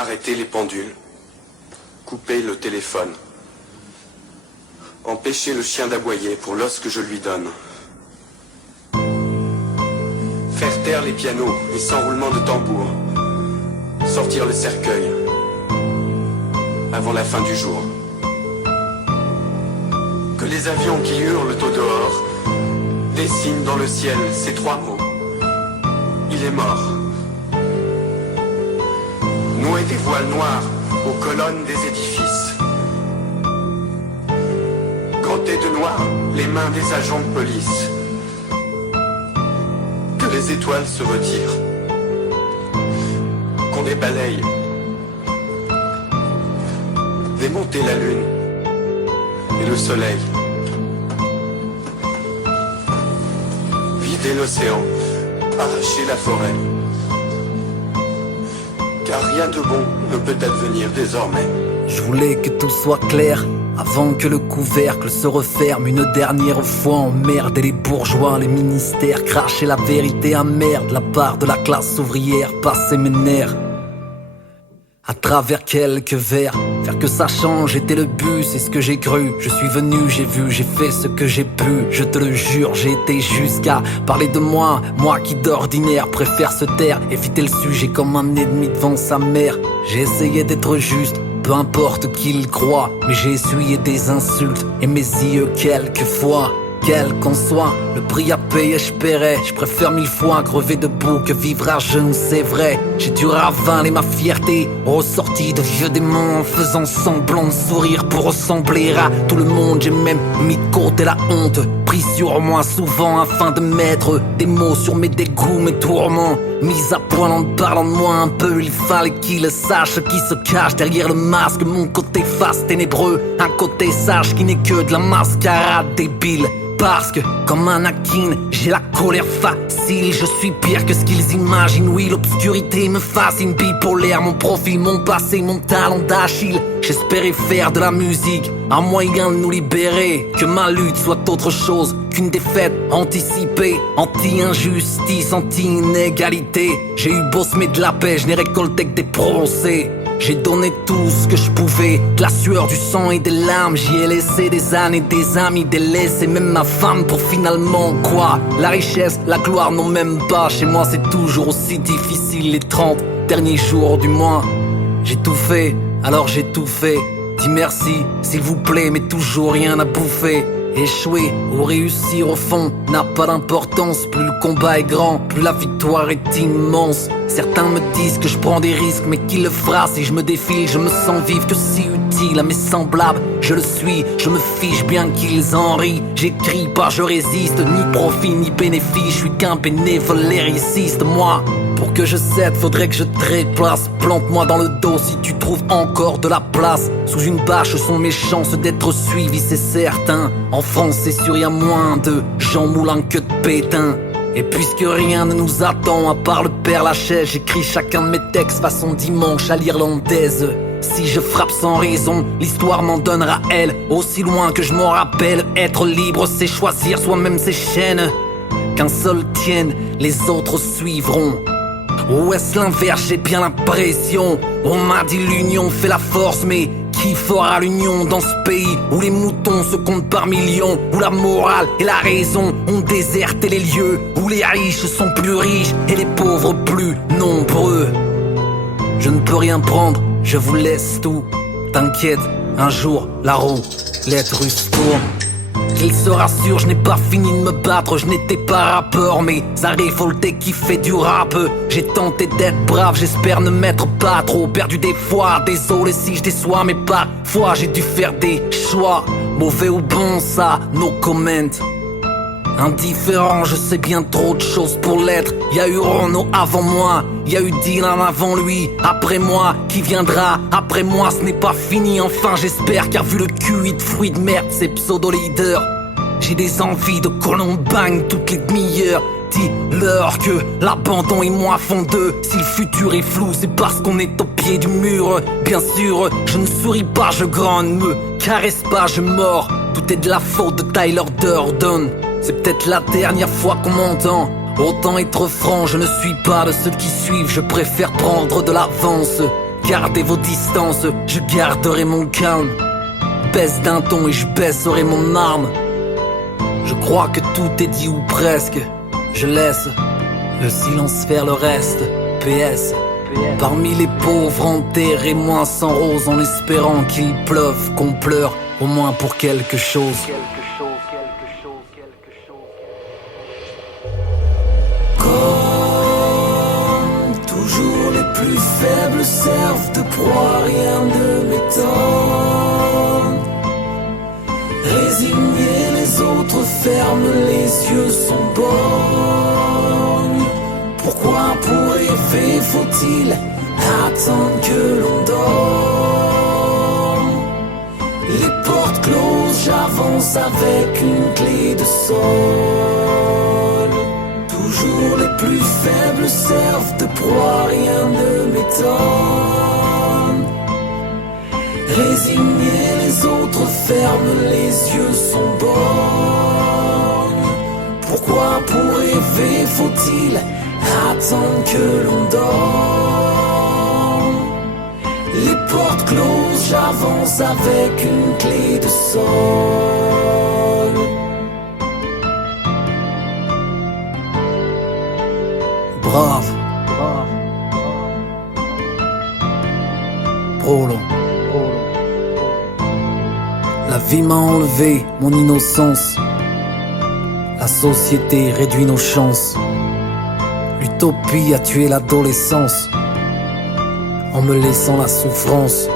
Arrêter les pendules, couper le téléphone, empêcher le chien d'aboyer pour l'os que je lui donne, faire taire les pianos et sans roulement de tambour, sortir le cercueil avant la fin du jour. Que les avions qui hurlent au dehors dessinent dans le ciel ces trois mots: il est mort. Nouer des voiles noirs aux colonnes des édifices, ganter de noir les mains des agents de police. Que les étoiles se retirent, qu'on les balaye, démonter la lune et le soleil, vider l'océan, arracher la forêt. Car rien de bon ne peut advenir désormais. Je voulais que tout soit clair avant que le couvercle se referme une dernière fois. Emmerder les bourgeois, les ministères, cracher la vérité amère de la part de la classe ouvrière, passer mes nerfs à travers quelques vers, faire que ça change était le but, c'est ce que j'ai cru. Je suis venu, j'ai vu, j'ai fait ce que j'ai pu. Je te le jure, j'ai été jusqu'à parler de moi, moi qui d'ordinaire préfère se taire, éviter le sujet comme un ennemi devant sa mère. J'ai essayé d'être juste, peu importe qui le croit, mais j'ai essuyé des insultes et mes yeux quelquefois. Quel qu'en soit le prix à payer, je paierai. Je préfère 1000 fois crever debout que vivre à genoux, c'est vrai. J'ai dû ravaler ma fierté, ressorti de vieux démons en faisant semblant de sourire pour ressembler à tout le monde. J'ai même mis de côté la honte, pris sur moi souvent afin de mettre des mots sur mes dégoûts, mes tourments. Mis à point en parlant de moi un peu, il fallait qu'il le sache, qui se cache derrière le masque. Mon côté face ténébreux, un côté sage qui n'est que de la mascarade débile. Parce que, comme Anakin, j'ai la colère facile. Je suis pire que ce qu'ils imaginent. Oui, l'obscurité me fascine. Bipolaire, mon profil, mon passé, mon talent d'Achille. J'espérais faire de la musique un moyen de nous libérer. Que ma lutte soit autre chose qu'une défaite anticipée. Anti-injustice, anti-inégalité. J'ai eu beau semer de la paix, je n'ai récolté que des procès. J'ai donné tout ce que je pouvais, de la sueur, du sang et des larmes. J'y ai laissé des années, des amis, des laissés, même ma femme pour finalement quoi? La richesse, la gloire, non même pas. Chez moi c'est toujours aussi difficile les 30 derniers jours du mois. J'ai tout fait, alors j'ai tout fait. Dis merci, s'il vous plaît, mais toujours rien à bouffer. Échouer ou réussir au fond n'a pas d'importance. Plus le combat est grand, plus la victoire est immense. Certains me disent que je prends des risques, mais qui le fera si je me défile? Je me sens vivre que si utile à mes semblables. Je le suis, je me fiche bien qu'ils en rient. J'écris pas, je résiste, ni profit ni bénéfice. Je suis qu'un bénévole lyriciste, moi. Pour que je cède, faudrait que je te réplace. Plante-moi dans le dos si tu trouves encore de la place. Sous une bâche sont mes chances d'être suivi, c'est certain. En France c'est sûr y'a moins de Jean Moulin que de Pétain. Et puisque rien ne nous attend à part le Père Lachaise, j'écris chacun de mes textes façon dimanche à l'irlandaise. Si je frappe sans raison, l'histoire m'en donnera elle. Aussi loin que je m'en rappelle, être libre c'est choisir soi-même ses chaînes. Qu'un seul tienne, les autres suivront. Ou est-ce l'inverse, j'ai bien l'impression. On m'a dit l'union fait la force, mais qui fera l'union dans ce pays où les moutons se comptent par millions, où la morale et la raison ont déserté les lieux, où les riches sont plus riches et les pauvres plus nombreux. Je ne peux rien prendre, je vous laisse tout. T'inquiète, un jour la roue, l'être russe tourne. Qu'il se rassure, je n'ai pas fini de me battre. Je n'étais pas rappeur, mais ça révolté qui fait du rap. J'ai tenté d'être brave, j'espère ne m'être pas trop perdu des fois. Désolé si je déçois, mais parfois j'ai dû faire des choix. Mauvais ou bon, ça, no comment. Indifférent, je sais bien trop de choses pour l'être. Y'a eu Renaud avant moi, y'a eu Dylan avant lui. Après moi, qui viendra après moi, ce n'est pas fini. Enfin j'espère, car vu le QI de fruits de merde, c'est pseudo-leader. J'ai des envies de Colombine toutes les demi-heures. Dis-leur que l'abandon et moi font deux. Si le futur est flou, c'est parce qu'on est au pied du mur. Bien sûr, je ne souris pas, je gronne. Me caresse pas, je mords. Tout est de la faute de Tyler Durden. C'est peut-être la dernière fois qu'on m'entend. Autant être franc, je ne suis pas de ceux qui suivent. Je préfère prendre de l'avance. gardez vos distances, je garderai mon calme. Baisse d'un ton et je baisserai mon arme. Je crois que tout est dit ou presque. Je laisse le silence faire le reste. PS. Parmi les pauvres enterrez-moi sans rose, en espérant qu'il pleuve, qu'on pleure au moins pour quelque chose. Comme toujours les plus faibles servent de proie, rien ne m'étonne. Résignés, les autres ferment les yeux, sont borgnes. Pourquoi pour rêver faut-il attendre que l'on dorme? Les portes closes, j'avance avec une clé de sol. Toujours les plus faibles servent de proie, rien ne m'étonne. Résignés, les autres ferment les yeux, sont borgnes. Pourquoi pour rêver faut-il attendre que l'on dorme? Les portes closes, j'avance avec une clé de sol. Brave, Prolo. La vie m'a enlevé mon innocence. La société réduit nos chances. L'utopie a tué l'adolescence en me laissant la souffrance.